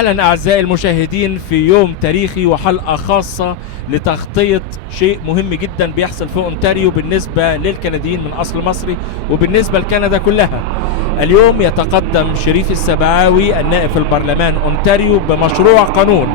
أهلا أعزائي المشاهدين في يوم تاريخي وحلقة خاصة لتغطية شيء مهم جدا بيحصل في أونتاريو بالنسبة للكنديين من أصل مصري وبالنسبة لكندا كلها. اليوم يتقدم شريف السبعاوي النائب في البرلمان أونتاريو بمشروع قانون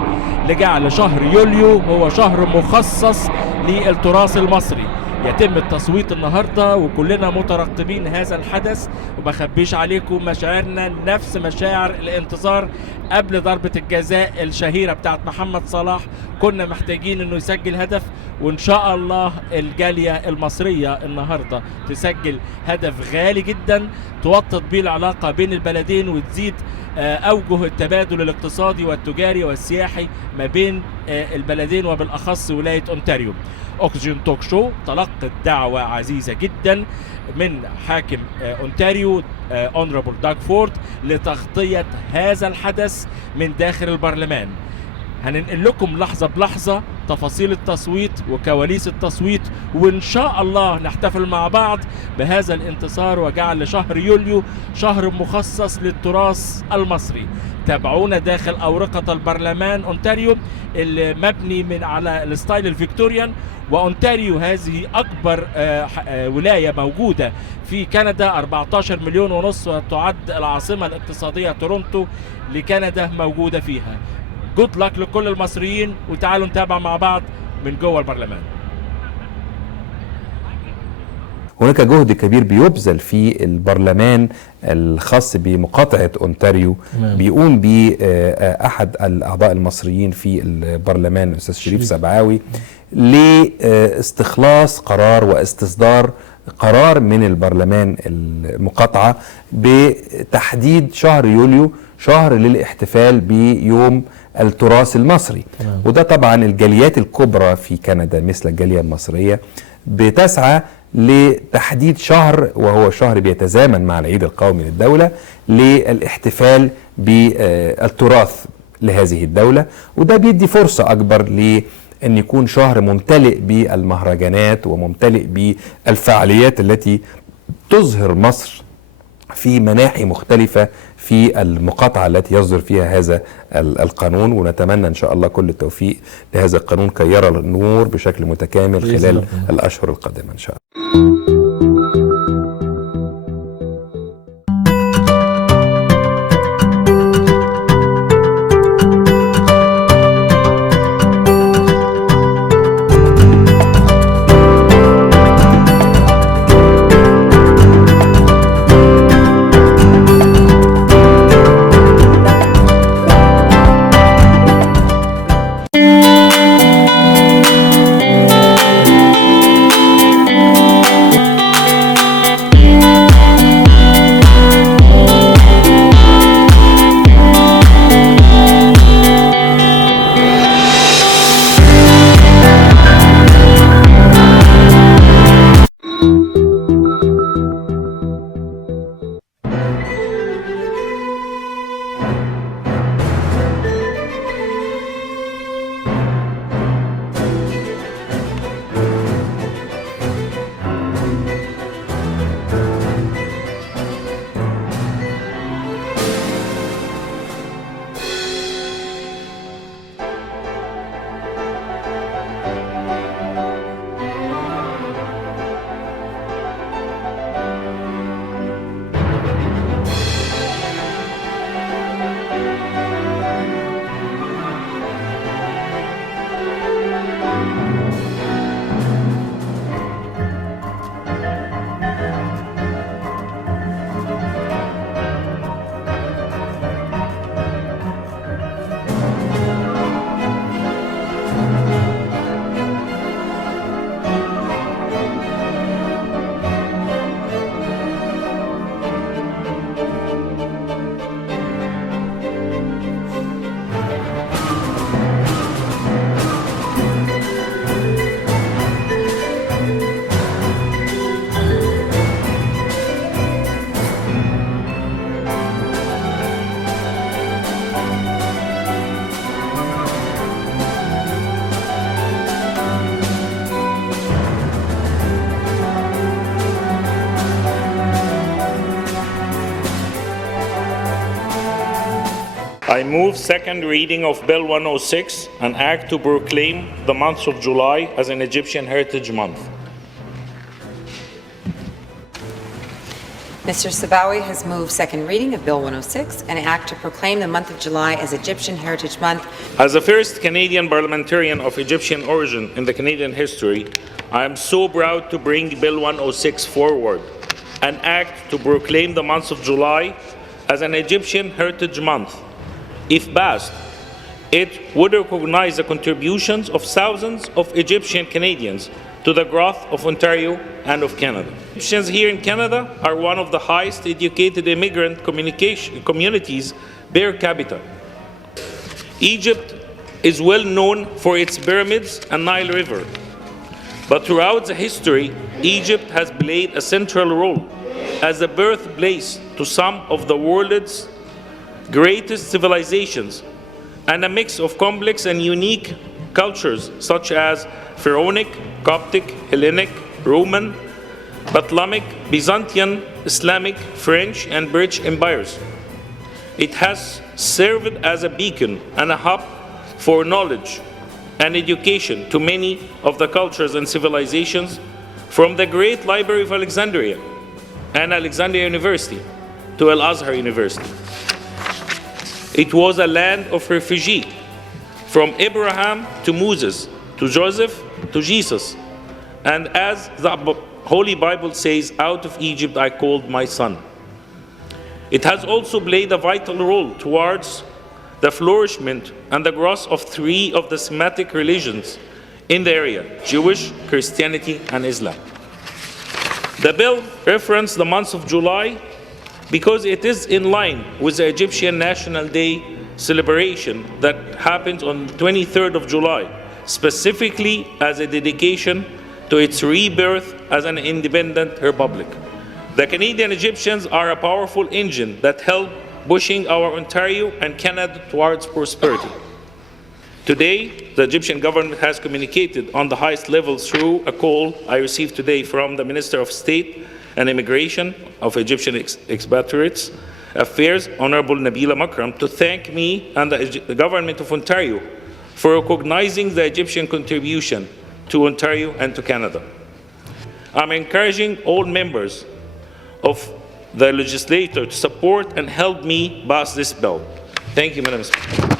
لجعل شهر يوليو هو شهر مخصص للتراث المصري. يتم التصويت النهارده وكلنا مترقبين هذا الحدث، وبخبيش عليكم مشاعرنا نفس مشاعر الانتظار قبل ضربة الجزاء الشهيرة بتاعت محمد صلاح. كنا محتاجين انه يسجل هدف، وان شاء الله الجالية المصرية النهارده تسجل هدف غالي جدا توطد بيه العلاقة بين البلدين وتزيد اوجه التبادل الاقتصادي والتجاري والسياحي ما بين البلدين وبالاخص ولاية اونتاريو. أوكسجين توك شو تلقت دعوة عزيزة جدا من حاكم أونتاريو أونرابل داغ فورد لتغطية هذا الحدث من داخل البرلمان. هننقل لكم لحظة بلحظة تفاصيل التصويت وكواليس التصويت، وإن شاء الله نحتفل مع بعض بهذا الانتصار وجعل شهر يوليو شهر مخصص للتراث المصري. تابعونا داخل أورقة البرلمان أونتاريو المبني من على الستايل الفيكتوريان. وأونتاريو هذه أكبر ولاية موجودة في كندا، 14 مليون ونص، وتعد العاصمة الاقتصادية تورونتو لكندا موجودة فيها. جود لك لكل المصريين، وتعالوا نتابع مع بعض من جوه البرلمان. هناك جهد كبير بيبذل في البرلمان الخاص بمقاطعة أونتاريو بيقوم به أحد الأعضاء المصريين في البرلمان الأستاذ شريف سبعاوي لاستخلاص قرار واستصدار قرار من البرلمان المقاطعة بتحديد شهر يوليو شهر للاحتفال بيوم التراث المصري. وده طبعا الجاليات الكبرى في كندا مثل الجالية المصرية بتسعى لتحديد شهر، وهو شهر بيتزامن مع العيد القومي للدولة، للاحتفال بالتراث لهذه الدولة. وده بيدي فرصة أكبر لأن يكون شهر ممتلئ بالمهرجانات وممتلئ بالفعاليات التي تظهر مصر في مناحي مختلفة في المقاطعة التي يصدر فيها هذا القانون. ونتمنى إن شاء الله كل التوفيق لهذا القانون كي يرى النور بشكل متكامل خلال الأشهر القادمة إن شاء الله. I move second reading of Bill 106, an act to proclaim the month of July as an Egyptian Heritage Month. Mr. Sabawy has moved second reading of Bill 106, an act to proclaim the month of July as Egyptian Heritage Month. As the first Canadian parliamentarian of Egyptian origin in the Canadian history, I am so proud to bring Bill 106 forward, an act to proclaim the month of July as an Egyptian Heritage Month. If passed, it would recognize the contributions of thousands of Egyptian Canadians to the growth of Ontario and of Canada. Egyptians here in Canada are one of the highest educated immigrant communities per capita. Egypt is well known for its pyramids and Nile River, but throughout the history, Egypt has played a central role as the birthplace to some of the world's greatest civilizations and a mix of complex and unique cultures such as Pharaonic, Coptic, Hellenic, Roman, Ptolemaic, Byzantine, Islamic, French, and British empires. It has served as a beacon and a hub for knowledge and education to many of the cultures and civilizations, from the Great Library of Alexandria and Alexandria University to Al-Azhar University. It was a land of refugee, from Abraham to Moses, to Joseph to Jesus. And as the Holy Bible says, out of Egypt I called my son. It has also played a vital role towards the flourishment and the growth of three of the Semitic religions in the area: Jewish, Christianity, and Islam. The bill referenced the month of July because it is in line with the Egyptian National Day celebration that happens on the 23rd of July, specifically as a dedication to its rebirth as an independent republic. The Canadian Egyptians are a powerful engine that help pushing our Ontario and Canada towards prosperity. Today, the Egyptian government has communicated on the highest level through a call I received today from the Minister of State and Immigration of Egyptian Expatriates Affairs, Honorable Nabila Makram, to thank me and the Government of Ontario for recognizing the Egyptian contribution to Ontario and to Canada. I'm encouraging all members of the legislature to support and help me pass this bill. Thank you, Madam Speaker.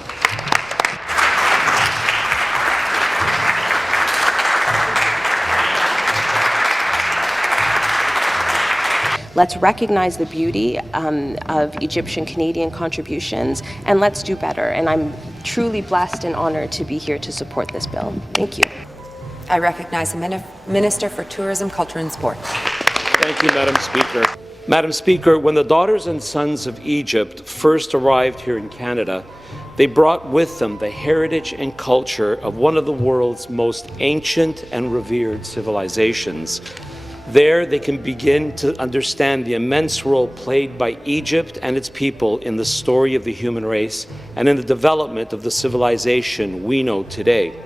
Let's recognize the beauty of Egyptian Canadian contributions, and let's do better. And I'm truly blessed and honored to be here to support this bill. Thank you. I recognize the Minister for Tourism, Culture and Sport. Thank you, Madam Speaker. Madam Speaker, when the daughters and sons of Egypt first arrived here in Canada, they brought with them the heritage and culture of one of the world's most ancient and revered civilizations. There, they can begin to understand the immense role played by Egypt and its people in the story of the human race and in the development of the civilization we know today.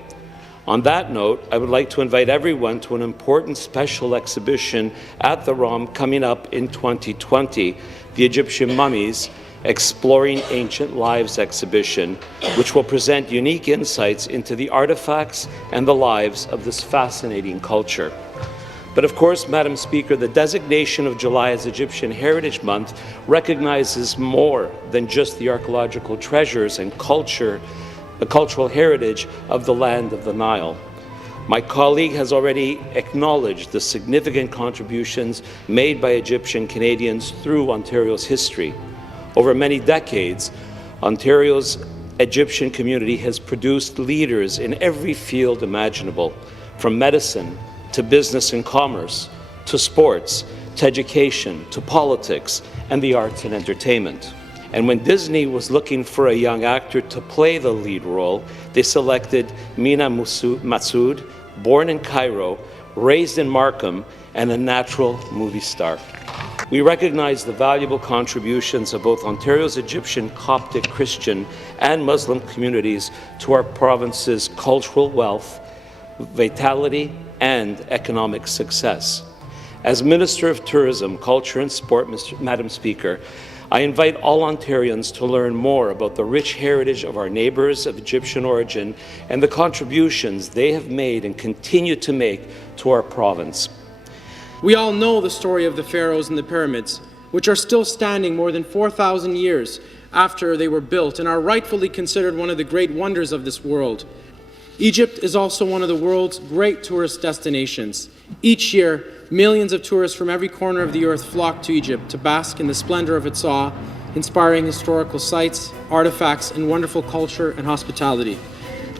On that note, I would like to invite everyone to an important special exhibition at the ROM coming up in 2020, the Egyptian Mummies Exploring Ancient Lives exhibition, which will present unique insights into the artifacts and the lives of this fascinating culture. But of course, Madam Speaker, the designation of July as Egyptian Heritage Month recognizes more than just the archaeological treasures and the cultural heritage of the land of the Nile. My colleague has already acknowledged the significant contributions made by Egyptian Canadians through Ontario's history. Over many decades, Ontario's Egyptian community has produced leaders in every field imaginable, from medicine to business and commerce, to sports, to education, to politics, and the arts and entertainment. And when Disney was looking for a young actor to play the lead role, they selected Mina Massoud, born in Cairo, raised in Markham, and a natural movie star. We recognize the valuable contributions of both Ontario's Egyptian Coptic Christian and Muslim communities to our province's cultural wealth, vitality, and economic success. As Minister of Tourism, Culture and Sport, Madam Speaker, I invite all Ontarians to learn more about the rich heritage of our neighbours of Egyptian origin and the contributions they have made and continue to make to our province. We all know the story of the pharaohs and the pyramids, which are still standing more than 4,000 years after they were built and are rightfully considered one of the great wonders of this world. Egypt is also one of the world's great tourist destinations. Each year, millions of tourists from every corner of the earth flock to Egypt to bask in the splendor of its awe-inspiring historical sites, artifacts, and wonderful culture and hospitality.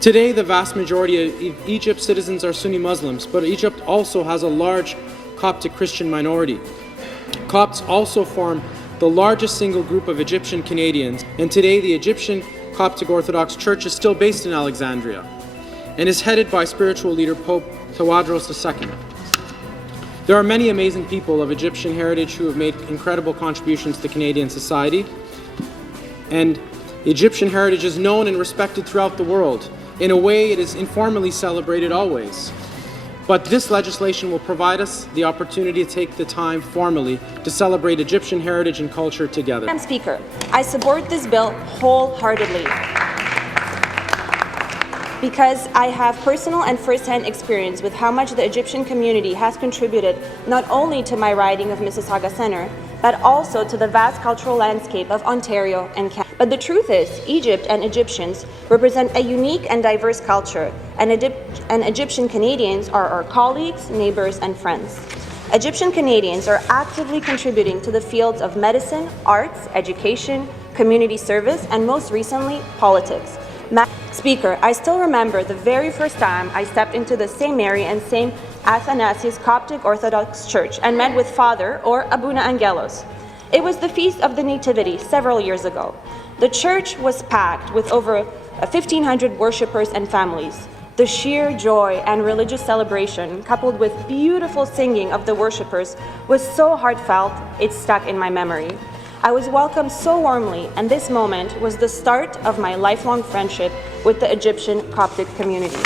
Today, the vast majority of Egypt's citizens are Sunni Muslims, but Egypt also has a large Coptic Christian minority. Copts also form the largest single group of Egyptian Canadians, and today the Egyptian Coptic Orthodox Church is still based in Alexandria and is headed by spiritual leader Pope Tawadros II. There are many amazing people of Egyptian heritage who have made incredible contributions to Canadian society, and Egyptian heritage is known and respected throughout the world. In a way, it is informally celebrated always. But this legislation will provide us the opportunity to take the time formally to celebrate Egyptian heritage and culture together. Madam Speaker, I support this bill wholeheartedly because I have personal and first-hand experience with how much the Egyptian community has contributed not only to my riding of Mississauga Centre, but also to the vast cultural landscape of Ontario and Canada. But the truth is, Egypt and Egyptians represent a unique and diverse culture, and Egyptian Canadians are our colleagues, neighbours, and friends. Egyptian Canadians are actively contributing to the fields of medicine, arts, education, community service, and most recently, politics. Madam Speaker, I still remember the very first time I stepped into the St. Mary and St. Athanasius Coptic Orthodox Church and met with Father, or Abuna Angelos. It was the Feast of the Nativity several years ago. The church was packed with over 1,500 worshippers and families. The sheer joy and religious celebration, coupled with beautiful singing of the worshippers, was so heartfelt, it stuck in my memory. I was welcomed so warmly, and this moment was the start of my lifelong friendship with the Egyptian Coptic community.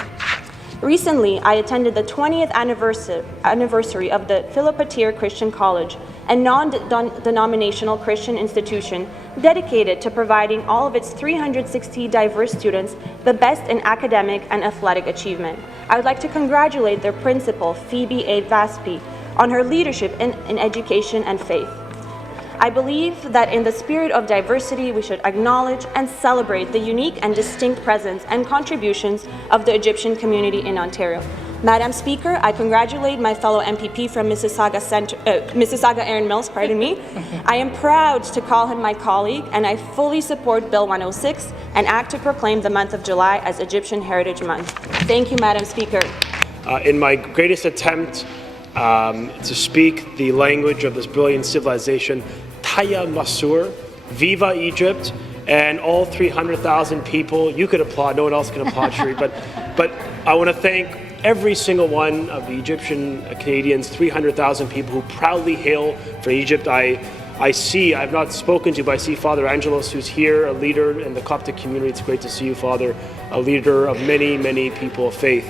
Recently, I attended the 20th anniversary of the Philippatir Christian College, a non-denominational Christian institution dedicated to providing all of its 360 diverse students the best in academic and athletic achievement. I would like to congratulate their principal, Phoebe A. Vaspi, on her leadership in education and faith. I believe that in the spirit of diversity, we should acknowledge and celebrate the unique and distinct presence and contributions of the Egyptian community in Ontario. Madam Speaker, I congratulate my fellow MPP from Mississauga Erin Mills, I am proud to call him my colleague, and I fully support Bill 106, an act to proclaim the month of July as Egyptian Heritage Month. Thank you, Madam Speaker. In my greatest attempt to speak the language of this brilliant civilization, Taya Masur, Viva Egypt, and all 300,000 people. You could applaud, no one else can applaud, Sherif, but I want to thank every single one of the Egyptian Canadians, 300,000 people who proudly hail from Egypt. I've not spoken to, but I see Father Angelos, who's here, a leader in the Coptic community. It's great to see you, Father, a leader of many, many people of faith.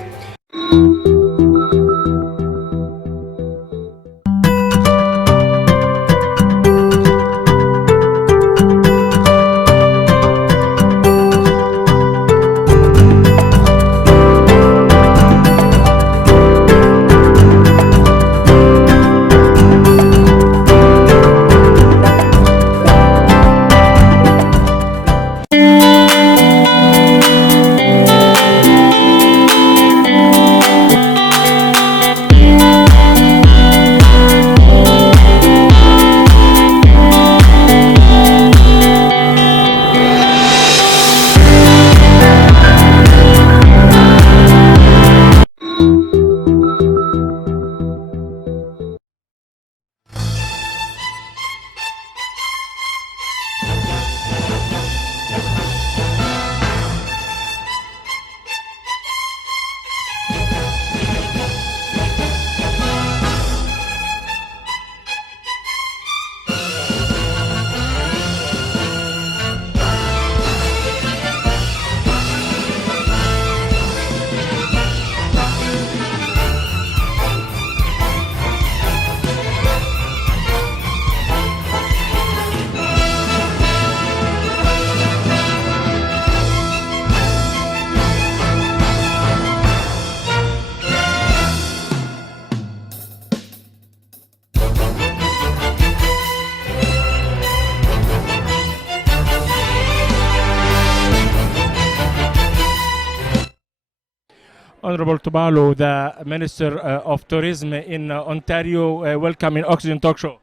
Honorable Tubalo, the Minister of Tourism in Ontario. Welcome in Oxygen Talk Show.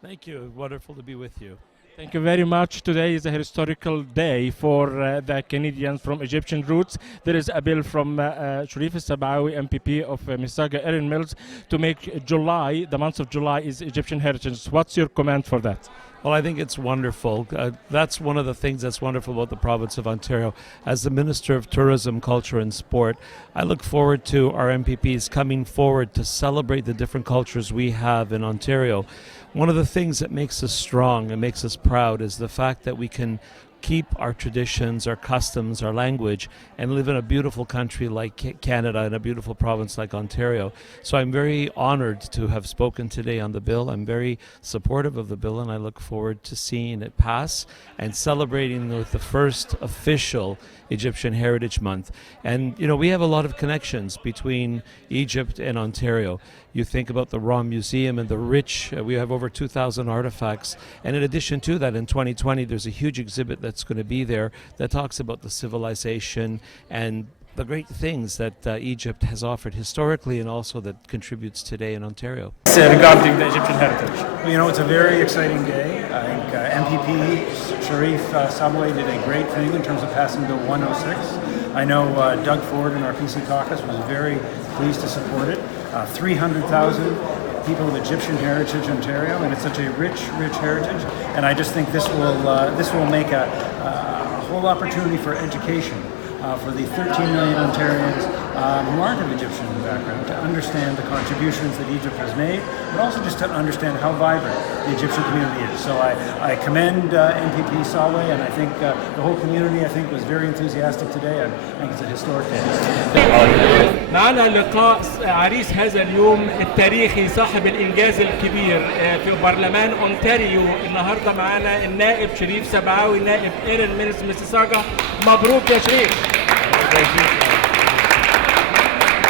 Thank you. Wonderful to be with you. Thank you very much. Today is a historical day for the Canadians from Egyptian roots. There is a bill from Sheref Sabawy, MPP of Mississauga, Erin Mills, to make July, the month of July, is Egyptian heritage. What's your comment for that? Well, I think it's wonderful. That's one of the things that's wonderful about the province of Ontario. As the Minister of Tourism, Culture and Sport, I look forward to our MPPs coming forward to celebrate the different cultures we have in Ontario. One of the things that makes us strong and makes us proud is the fact that we can keep our traditions, our customs, our language, and live in a beautiful country like Canada and a beautiful province like Ontario. So I'm very honored to have spoken today on the bill. I'm very supportive of the bill, and I look forward to seeing it pass and celebrating with the first official Egyptian Heritage Month. And, you know, we have a lot of connections between Egypt and Ontario. You think about the Raw Museum and the rich, we have over 2,000 artifacts. And in addition to that, in 2020, there's a huge exhibit that's going to be there that talks about the civilization and the great things that Egypt has offered historically and also that contributes today in Ontario. Regarding the Egyptian heritage. Well, you know, it's a very exciting day. I think MPP Sheref Sabawy did a great thing in terms of passing Bill 106. I know Doug Ford in our PC caucus was very pleased to support it. 300,000 people of Egyptian heritage in Ontario, and it's such a rich heritage. And I just think this will make a whole opportunity for education for the 13 million Ontarians who aren't of Egyptian background to understand the contributions that Egypt has made, but also just to understand how vibrant the Egyptian community is. So I commend MPP Sabawy, and I think the whole community, I think, was very enthusiastic today. I think it's a historic day. معنا لقاء عريس هذا اليوم التاريخي صاحب الانجاز الكبير في برلمان اونتاريو. النهارده معانا النائب شريف سبعاوي، نائب ايرن ميلز ميسيساغا. مبروك يا شريف.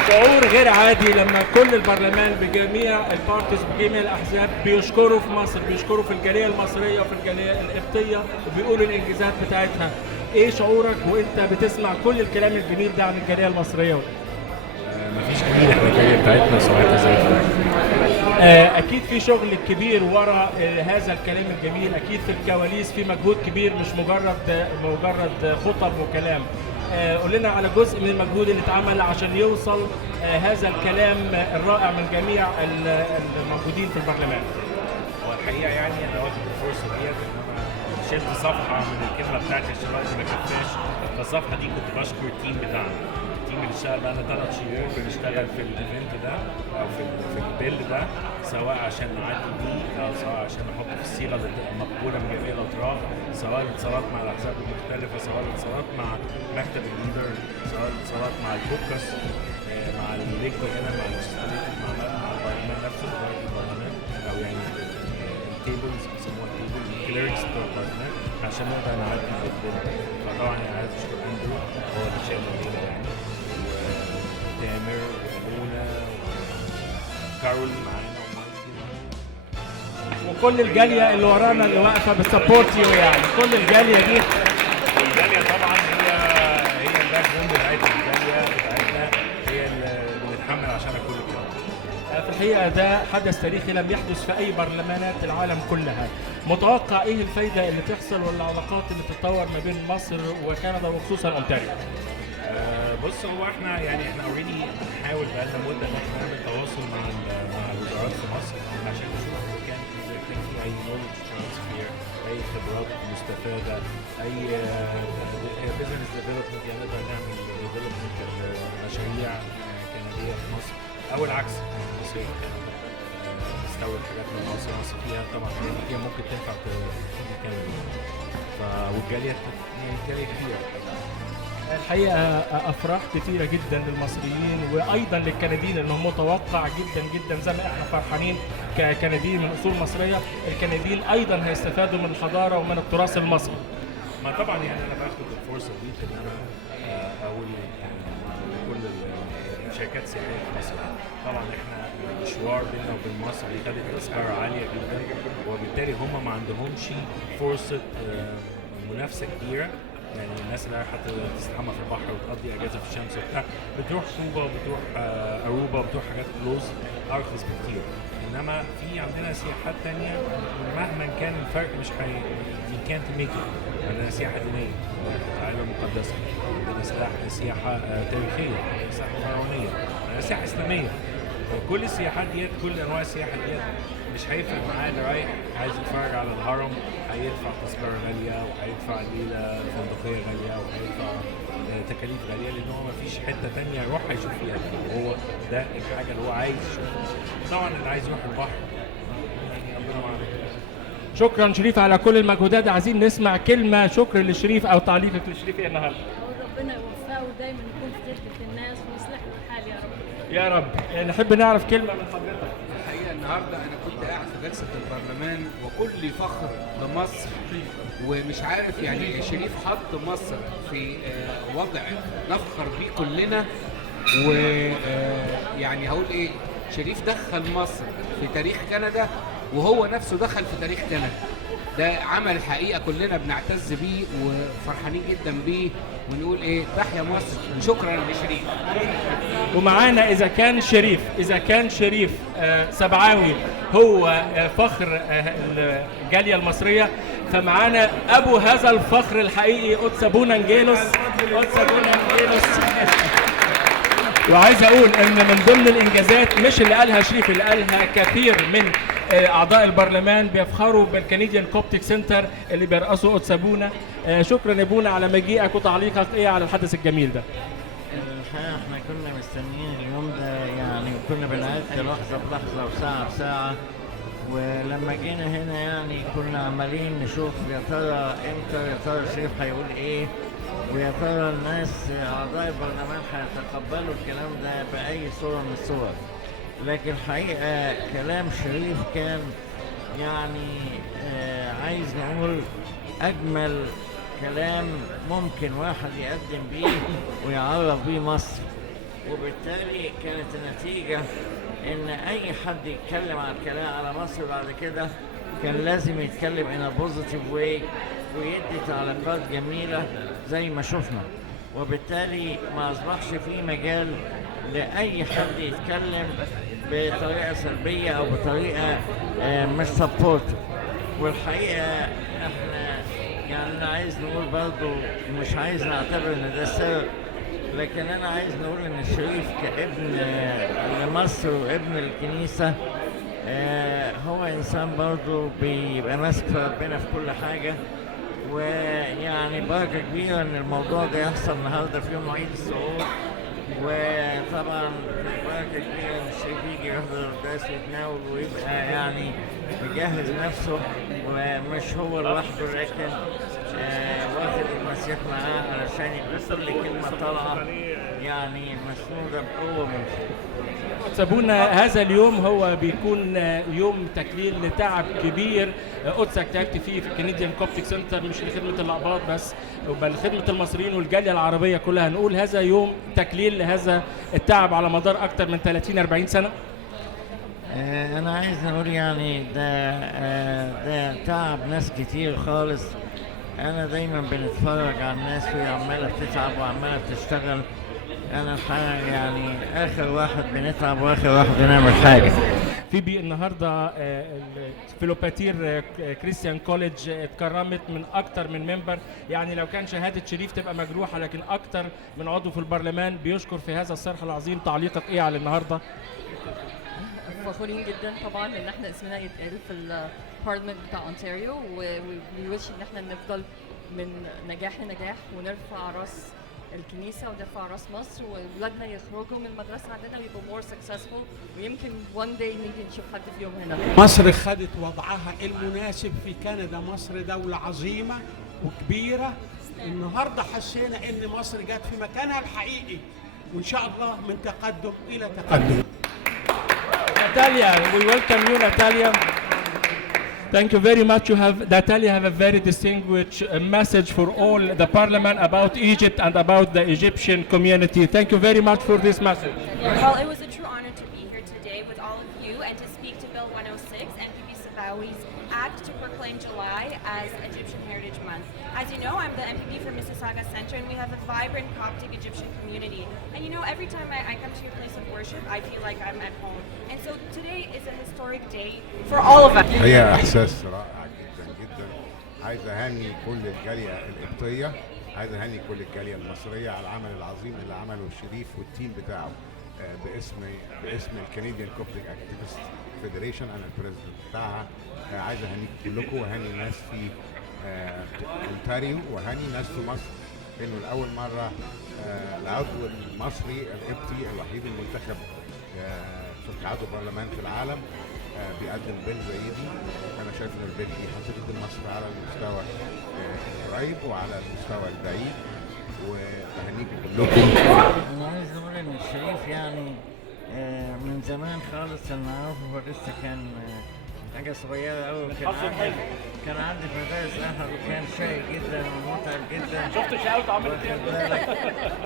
شعور غير عادي لما كل البرلمان بجميع البارتيز بجميع الاحزاب بيشكروا في مصر، بيشكروا في الجالية المصرية وفي الجالية القبطية وبيقولوا الانجازات بتاعتها. ايه شعورك وانت بتسمع كل الكلام الجميل ده عن الجالية المصرية؟ مفيش جميل، احنا الجالية بتاعتنا سمعتها زي الفل. اكيد في شغل كبير ورا هذا الكلام الجميل، اكيد في الكواليس في مجهود كبير، مش مجرد خطب وكلام. قول لنا على جزء من المجهود اللي اتعمل عشان يوصل هذا الكلام الرائع من جميع الموجودين في البرلمان. والحقيقه يعني انا واخد الفرصه ديت ان انا شلت صفحه من الكلمه بتاعتي عشان الوقت ما كفاش. فالصفحه دي كنت بشكر التيم بتاعنا، التيم اللي اشتغل بقى لنا 3 شهور بنشتغل في الايفنت ده او في البيل ده، سواء عشان نعدي بيه او سواء عشان نحطه في الصيغه المقبوله من جميع الاطراف، سواء الاتصالات مع الاحزاب المختلفه، سواء الاتصالات مع مكتب الليدر، سواء الاتصالات مع الكوكس، مع الليكو هنا، مع الاستوديو، مع البرلمان نفسه، البرلمان او يعني التيبلز بيسموها التيبل، الكليركس بتوع البرلمان، عشان نقدر نعدي بالبيل. فطبعا انا عايز اشكر اندرو، هو اللي شايل الليله يعني، وتامر وابونا وكارول معانا وكل الجالية اللي ورانا اللي واقفة بتسبورت يو، يعني كل الجالية دي. الجالية طبعا هي الباك بون بتاعتنا، الجالية بتاعتنا هي اللي بنتحمل عشانها كل كده. في الحقيقة ده حدث تاريخي لم يحدث في أي برلمانات العالم كلها. متوقع إيه الفايدة اللي تحصل والعلاقات اللي تتطور ما بين مصر وكندا وخصوصا أونتاريو؟ بص، هو احنا اوريدي بنحاول بقالنا مده ان احنا نعمل تواصل مع الوزارات في مصر عشان نشوف اذا كان في اي نولج ترانسفير، اي خبرات مستفاده، اي بزنس ديفلوبمنت، يعني نقدر نعمل ديفلوبمنت مشاريع كنديه في مصر او العكس، المصرية تستورد حاجات من مصر. مصر فيها طبعا حاجات كتير ممكن تنفع في كندا، والجاليه يعني جاليه كتير. الحقيقة أفراح كثيرة جدا للمصريين وأيضا للكنديين، إنهم متوقع جدا زي ما إحنا فرحانين ككنديين من أصول مصرية، الكنديين أيضا هيستفادوا من الحضارة ومن التراث المصري. ما طبعا يعني أنا باخد الفرصة دي في إن أنا أقول كل الشركات السياحية في مصر، طبعا إحنا المشوار بيننا وبين مصر خدت تذكرة عالية جدا، وبالتالي هم ما عندهمش فرصة منافسة كبيرة يعني الناس اللي رايحه تستحمى في البحر وتقضي اجازه في الشمس وبتاع بتروح طوبه وبتروح اروبا وبتروح حاجات كلوز ارخص بكتير. انما في عندنا سياحات تانية مهما كان الفرق مش you can't make it. عندنا سياحه دينيه، العائله المقدسه، عندنا سياحه تاريخيه، سياحه فرعونيه، عندنا سياحه اسلاميه. كل السياحات ديت، كل انواع السياحه ديت مش هيفرق معاه اللي رايح عايز يتفرج على الهرم هيدفع تذكره غاليه وهيدفع ليله فندقيه غاليه وهيدفع تكاليف غاليه، لان هو مفيش حته ثانيه يروح هيشوف فيها كده. هو ده الحاجه اللي هو عايز يشوفها. طبعا اللي عايز يروح البحر يعني ربنا معانا. شكرا شريف على كل المجهودات. عايزين نسمع كلمه شكر لشريف او تعليقك لشريف ايه النهارده؟ ربنا يوفقه ودايما يكون في خدمه الناس ويصلح له الحال يا رب. يا رب. نحب نعرف كلمه من حضرتك. الحقيقه النهارده انا كنت قاعد في جلسه البرلمان وكل فخر بمصر، ومش عارف يعني شريف حط مصر في وضع نفخر بيه كلنا. ويعني هقول ايه، شريف دخل مصر في تاريخ كندا وهو نفسه دخل في تاريخ كندا. ده عمل حقيقه كلنا بنعتز بيه وفرحانين جدا بيه، ونقول ايه تحيا مصر. شكرا لشريف. ومعانا اذا كان شريف سبعاوي هو فخر الجالية المصرية، فمعانا ابو هذا الفخر الحقيقي قدس ابونا انجيلوس. وعايز اقول ان من ضمن الانجازات مش اللي قالها شريف، اللي قالها كثير من اعضاء البرلمان بيفخروا بالكنديان كوبتيك سنتر اللي بيرأسه قدس ابونا. شكرا يا ابونا على مجيئك وتعليقك ايه على الحدث الجميل ده. الحقيقه احنا كنا مستنيين اليوم ده يعني، وكنا بنعد لحظه بلحظه وساعه بساعه، ولما جينا هنا يعني كنا عمالين نشوف يا ترى امتى، يا ترى شريف هيقول ايه، ويا ترى الناس اعضاء البرلمان هيتقبلوا الكلام ده باي صوره من الصور. لكن الحقيقه كلام شريف كان يعني عايز نقول اجمل كلام ممكن واحد يقدم بيه ويعرف بيه مصر. وبالتالي كانت النتيجه ان اي حد يتكلم عن الكلام على مصر بعد كده كان لازم يتكلم in a positive way ويدي تعليقات جميله زي ما شفنا. وبالتالي ما اصبحش في مجال لاي حد يتكلم بطريقه سلبيه او بطريقه مش سبورت. والحقيقه احنا يعني انا عايز نقول برضو، مش عايز نعتبر ان ده سر، لكن انا عايز نقول ان شريف كابن لمصر وابن الكنيسه هو انسان برضو بيبقى ماسك في ربنا في كل حاجه. ويعني بركه كبيره ان الموضوع ده يحصل النهارده في يوم عيد الصعود. وطبعا بركه كبيره ان الشريف يجي يحضر القداس ويتناول ويبقى يعني مجهز نفسه ومش هو لوحده، لكن واخد المسيح معاه علشان يبقى كل كلمه طالعه يعني مسنوده بقوه من ابونا. هذا اليوم هو بيكون يوم تكليل لتعب كبير قدسك تعبت فيه في الكنديان كوبتيك سنتر، مش لخدمه الاقباط بس بل لخدمه المصريين والجاليه العربيه كلها. نقول هذا يوم تكليل لهذا التعب على مدار اكثر من 30-40 سنه. انا عايز نقول يعني ده تعب ناس كتير خالص. انا دايما بنتفرج على الناس وهي عماله بتتعب وعماله بتشتغل. انا الحقيقه يعني اخر واحد بنتعب واخر واحد بنعمل حاجه. في النهارده فيلوباتير كريستيان كوليدج اتكرمت من اكتر من ممبر، يعني لو كان شهاده شريف تبقى مجروحه، لكن اكتر من عضو في البرلمان بيشكر في هذا الصرح العظيم. تعليقك ايه على النهارده؟ فخورين جدا طبعا ان احنا اسمنا يتقال في البرلمان بتاع اونتاريو، وبنوش ان احنا نفضل من نجاح لنجاح ونرفع راس الكنيسه ونرفع راس مصر، واولادنا يخرجوا من المدرسه عندنا ويبقوا مور سكسسفول، ويمكن وان داي نيجي نشوف حد فيهم هنا. مصر خدت وضعها المناسب في كندا. مصر دوله عظيمه وكبيره. النهارده حسينا ان مصر جت في مكانها الحقيقي، وان شاء الله من تقدم الى تقدم. Natalia, we welcome you, Natalia. Thank you very much. Natalia have a very distinguished message for all the parliament about Egypt and about the Egyptian community. Thank you very much for this message. Well, it was a true honor to be here today with all of you and to speak to Bill 106, MPP Sabawy's act to proclaim July as Egyptian Heritage Month. As you know, I'm the MPP for Mississauga Center, and we have a vibrant Coptic Egyptian community. And you know, every time I come to your place of worship, I feel like I'm at home. And so today is a historic day for all of us. هي إحساس رائع جدا جدا. عايز أهني كل الجالية القبطية، عايز أهني كل الجالية المصرية على العمل العظيم اللي عمله شريف والتيم بتاعه باسم الكنديان كوبتيك اكتيفيست فيدريشن. انا البريزيدنت بتاعها. عايز اهنيكم كلكم واهني الناس في اونتاريو واهني الناس في مصر، انه لاول مره العضو المصري القبطي الوحيد المنتخب في عضو برلمان في العالم بيقدم بيل زي دي. انا شايف ان البيل دي هتفيد مصر على المستوى القريب وعلى المستوى البعيد، وأهنيكم كلكم. أنا عايز أقول إن الشريف يعني من زمان خالص أنا أعرفه، لسه كان حاجة صغيرة أوي. كان عندي في مدارس أحد وكان شقي جدا ومتعب جدا. شفت شقاوته عملت إيه؟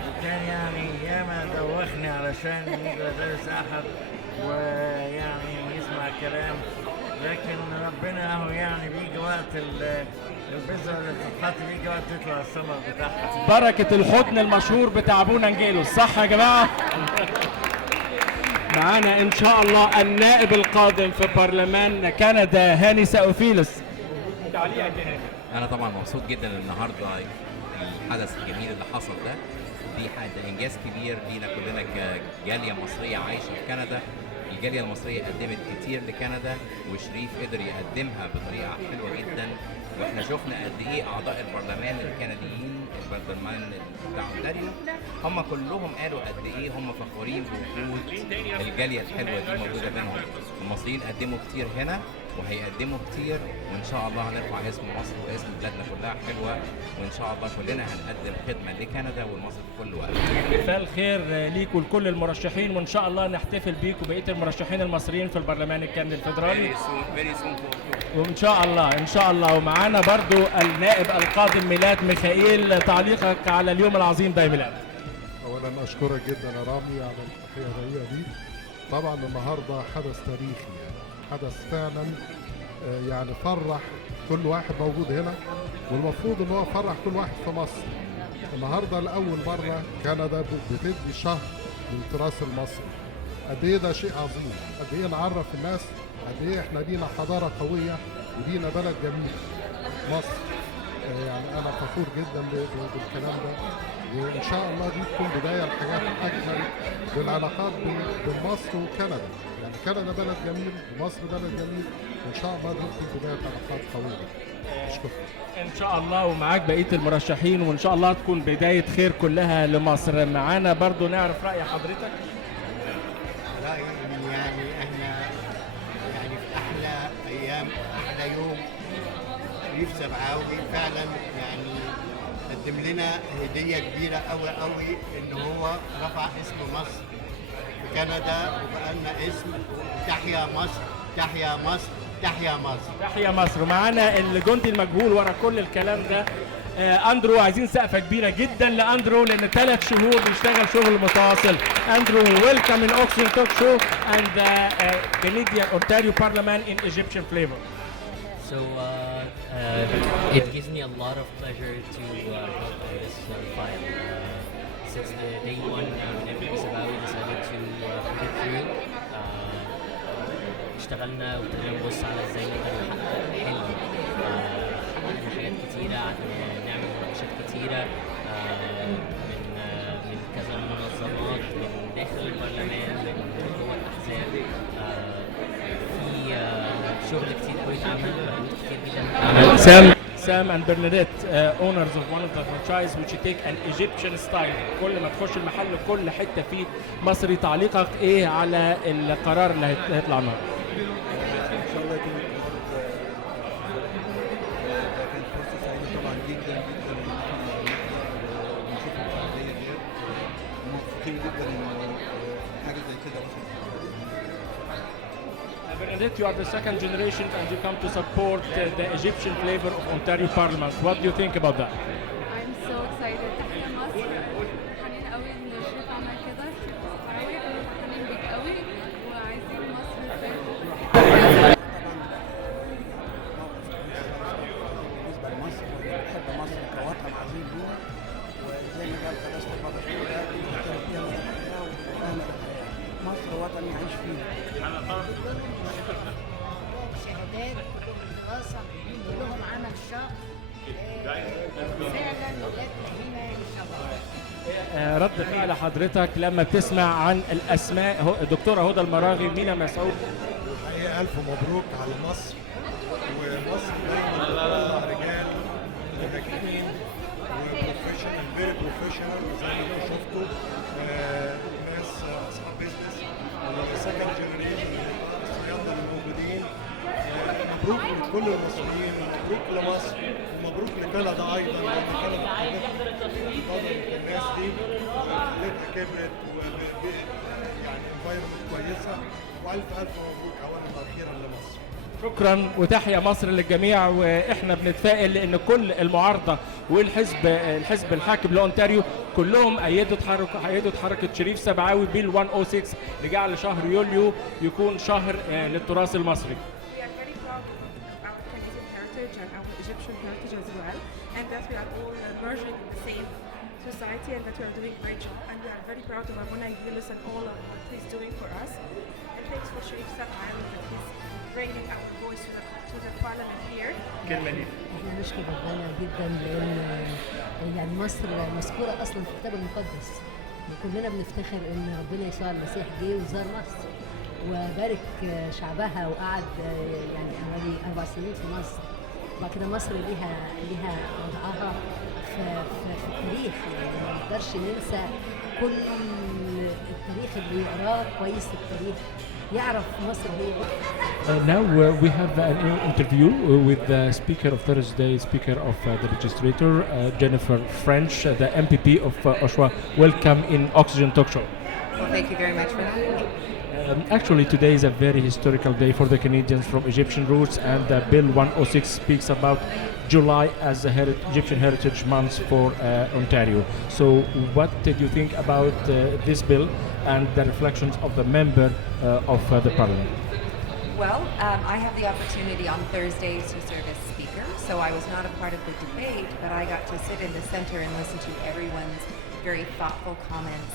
وكان يعني ياما دوخني علشان يجي مدارس أحد ويعني يسمع كلام، لكن ربنا أهو يعني بيجي وقت البذرة اللي بتتحط بيجي وقت تطلع الثمر بتاعها. بركة الحضن المشهور بتاع ابونا انجيلوس، صح يا جماعة؟ معانا ان شاء الله النائب القادم في برلمان كندا هاني ساوفيلس. انا طبعا مبسوط جدا النهارده الحدث الجميل اللي حصل ده. دي انجاز كبير لينا كلنا كجاليه مصريه عايشه في كندا. الجاليه المصريه قدمت كتير لكندا وشريف قدر يقدمها بطريقه حلوه جدا، واحنا شفنا قد ايه اعضاء البرلمان الكنديين البرلمان بتاع اونتاريو هم كلهم قالوا قد ايه هم فخورين بوجود الجاليه الحلوه دي موجوده بينهم. المصريين قدموا كتير هنا وهيقدموا كتير، وان شاء الله هنرفع اسم مصر واسم بلادنا كلها حلوه، وان شاء الله كلنا هنقدم خدمه لكندا والمصر في كل وقت. احتفال خير ليكم ولكل المرشحين، وان شاء الله نحتفل بيكم بقيه المرشحين المصريين في البرلمان الكندي الفدرالي. وان شاء الله ومعانا برضو النائب القادم ميلاد ميخائيل. تعليقك على اليوم العظيم ده يا ميلاد؟ اولا اشكرك جدا يا رامي على التحيه الرائعه دي. طبعا النهارده حدث تاريخي، حدث فعلا يعني فرح كل واحد موجود هنا، والمفروض ان هو فرح كل واحد في مصر. النهارده لاول مره كندا بتدي شهر للتراث المصري. قد ايه ده شيء عظيم، قد ايه نعرف الناس قد ايه احنا لينا حضاره قويه ولينا بلد جميل مصر. يعني انا فخور جدا بالكلام ده، وان شاء الله دي تكون بدايه لحاجات اجمل بالعلاقات بين مصر وكندا. يعني كندا بلد جميل ومصر بلد جميل، وان شاء الله دي تكون بدايه علاقات قويه. اشكرك. ان شاء الله ومعاك بقيه المرشحين، وان شاء الله تكون بدايه خير كلها لمصر. معانا برضو نعرف راي حضرتك. رايي يعني احنا يعني في احلى ايام احلى يوم شريف سبعاوي فعلا يعني قدم لنا هديه كبيره قوي قوي، ان هو رفع اسم مصر في كندا وبقى لنا اسم تحيا مصر تحيا مصر تحيا مصر تحيا مصر. ومعانا الجندي المجهول ورا كل الكلام ده اندرو. عايزين سقفه كبيره جدا لاندرو لان 3 شهور بيشتغل شغل متواصل. اندرو ويلكم in Oxygen Talk Show and Canadian Ontario Parliament in Egyptian flavor. So it gives me a lot of pleasure to help on this file. Since the day one, MPP Sheref decided to put it through. اشتغلنا وابتدينا نبص على ازاي نقدر نحقق حلم. عملنا حاجات كتيرة، قعدنا نعمل مناقشات كتيرة من كذا منظمات من داخل البرلمان من جوه الأحزاب. في شغل كتير بيتعمل، مجهود كتير جدا. Sam and Bernadette, owners of one of the franchise which take an Egyptian style. كل ما تخش المحل كل حتة فيه مصري. تعليقك ايه على القرار اللي هيطلع النهارده؟ ان شاء الله يكون ده كانت فرصه سعيده طبعا جدا جدا ان احنا نشوف الفعاليه دي، ومبسوطين جدا ان حاجه زي كده وصلت. Bernadette, you are the second generation and you come to support the Egyptian flavor of Ontario Parliament. What do you think about that? I'm so excited. تحيا مصر. فرحانين قوي ان شريف عمل كده. شريف سبعاوي فرحانين بيك قوي وعايزين مصر تبارك. العظيم هو، وزي ما قال قداسة البابا شنودة نعترف بها من الحياة وبرنامج الحياة. مصر وطن يعيش فيه. شهادات دراسة ولهم عمل شاق فعلا لا تهمنا ان شاء الله. رد فعل حضرتك لما بتسمع عن الاسماء الدكتوره هدى المراغي مينا مسعود؟ الحقيقه الف مبروك على مصر، ومصر دايما بتطلع رجال ناجحين وبروفيشنال فيري بروفيشنال زي ما انتم شفتوا، ناس اصحاب بيزنس وسكند جنريشن الصيادله اللي موجودين. مبروك لكل المصريين، مبروك لمصر، ومبروك لكندا ايضا، لان كندا بتضل الناس دي وخلتها كبرت يعني انفايرمنت كويسه. والف الف مبروك اولا واخيرا لمصر. شكرا وتحيا مصر للجميع. واحنا بنتفائل لان كل المعارضه والحزب الحاكم لاونتاريو كلهم ايدوا حركه شريف سبعاوي بال 106 لجعل شهر يوليو يكون شهر للتراث المصري. And our Egyptian heritage as well, and that we are all merging in the same society, and that we are doing a great job, and we are very proud of ابونا انجيلوس and all of what he's doing for us, and thanks for شريف سبعاوي that he's bringing our voice to the parliament here. احنا نشكر ربنا جدا لان يعني مصر مذكوره اصلا في الكتاب المقدس، وكلنا بنفتخر ان ربنا يسوع المسيح جه وزار مصر وبارك شعبها وقعد يعني حوالي 4 سنين في مصر. وبعد كده مصر ليها وضعها في التاريخ، يعني ما نقدرش ننسى كل التاريخ اللي يقراه كويس التاريخ يعرف مصر هي ايه. Now we have an interview with the speaker of Thursday, speaker of the legislature, Jennifer French, the MPP of Oshawa. Welcome in Oxygen Talk Show. Well, thank you very much for having me. Actually, today is a very historical day for the Canadians from Egyptian roots, and Bill 106 speaks about July as the Egyptian Heritage Month for Ontario. So what did you think about this bill and the reflections of the member of the Parliament? Well, I have the opportunity on Thursdays to serve as speaker, so I was not a part of the debate, but I got to sit in the center and listen to everyone's very thoughtful comments,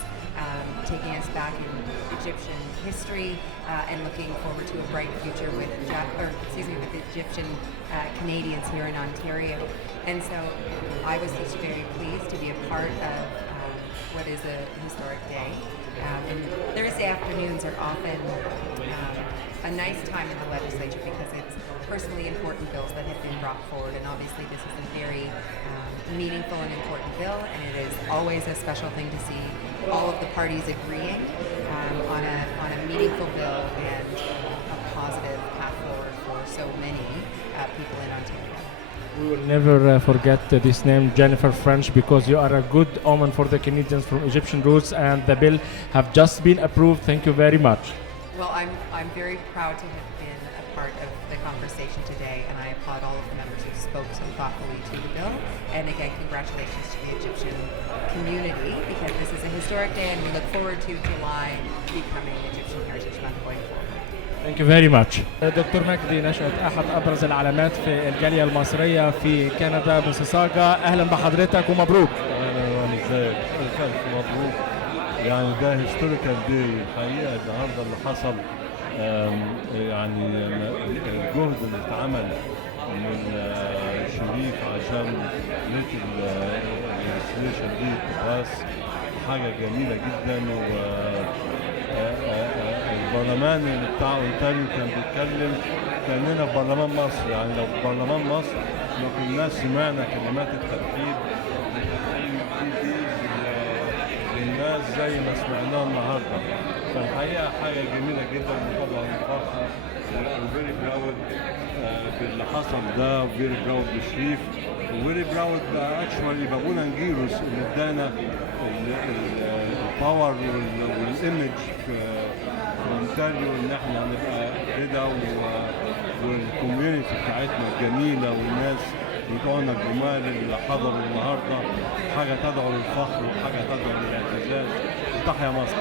taking us back in Egyptian history and looking forward to a bright future with with Egyptian Canadians here in Ontario. And so I was just very pleased to be a part of what is a historic day. And Thursday afternoons are often a nice time in the legislature because it's personally important bills that have been brought forward, and obviously this is a very meaningful and important bill, and it is always a special thing to see all of the parties agreeing on a meaningful bill and a positive path forward for so many people in Ontario. We will never forget this name, Jennifer French, because you are a good omen for the Canadians from Egyptian roots, and the bill have just been approved. Thank you very much. Well, I'm very proud to have been a part of the conversation today, and I applaud all of the members who spoke so thoughtfully to the bill. And again, congratulations to the Egyptian community, because this is a historic day, and we look forward to July becoming Egyptian Heritage Month going forward. Thank you very much. دكتور مجدي نشأت أحد أبرز العلامات في الجالية المصرية في كندا بمسيساغا. أهلا بحضرتك ومبروك. أهلا وسهلا، ألف مبروك. يعني ده هيستوريكال دي الحقيقة النهارده اللي حصل. يعني الجهد اللي اتعمل من شريف عشان ليت الانستليشن دي تباس حاجة جميلة جدا. البرلمان اللي بتاع اونتاريو كان بيتكلم كاننا في برلمان مصر، يعني لو في برلمان مصر ما كناش سمعنا كلمات الترحيب للناس زي ما سمعناها النهارده. فالحقيقه حاجه جميله جدا، وطبعا فخر وفيري براود باللي حصل ده، وفيري براود بشريف، وفيري براود اكشوالي بابونا انجيلوس اللي ادانا الباور والايمج في اونتاريو ان احنا نبقى كده، والكوميونتي بتاعتنا الجميله والناس بتوعنا الجمال اللي حضروا النهارده حاجه تدعو للفخر وحاجه تدعو للاعتزاز. تحيا مصر.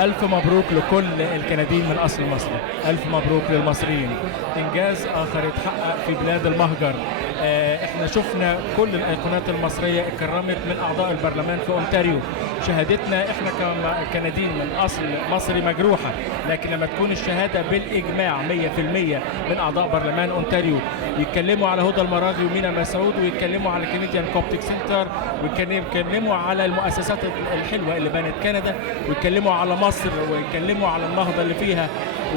ألف مبروك لكل الكنديين من أصل مصري، ألف مبروك للمصريين. إنجاز آخر اتحقق في بلاد المهجر. إحنا احنا شفنا كل الايقونات المصريه اتكرمت من اعضاء البرلمان في اونتاريو. شهادتنا احنا ككنديين من اصل مصري مجروحه، لكن لما تكون الشهاده بالاجماع 100% من اعضاء برلمان اونتاريو يتكلموا على هدى المراغي ومينا مسعود، ويتكلموا على كنديان كوبتيك سنتر، ويتكلموا على المؤسسات الحلوه اللي بنت كندا، ويتكلموا على مصر، ويتكلموا على النهضه اللي فيها،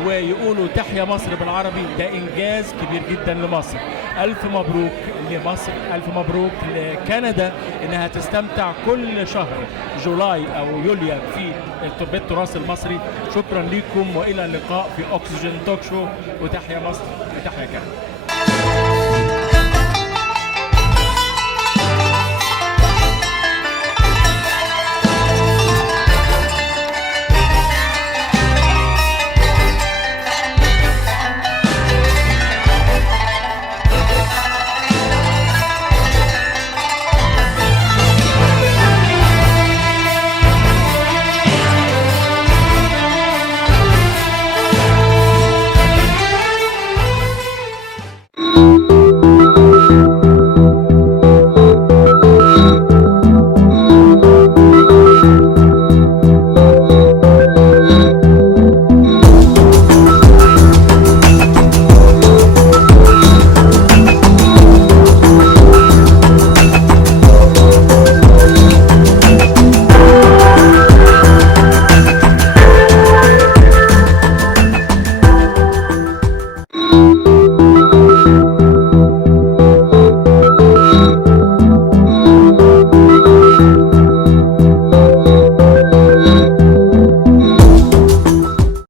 ويقولوا تحيا مصر بالعربي، ده انجاز كبير جدا لمصر. الف مبروك لمصر، الف مبروك لكندا انها تستمتع كل شهر جولاي او يوليو في بالتراث المصري. شكرا لكم والى اللقاء في اوكسجين توك شو، وتحيا مصر وتحيا كندا.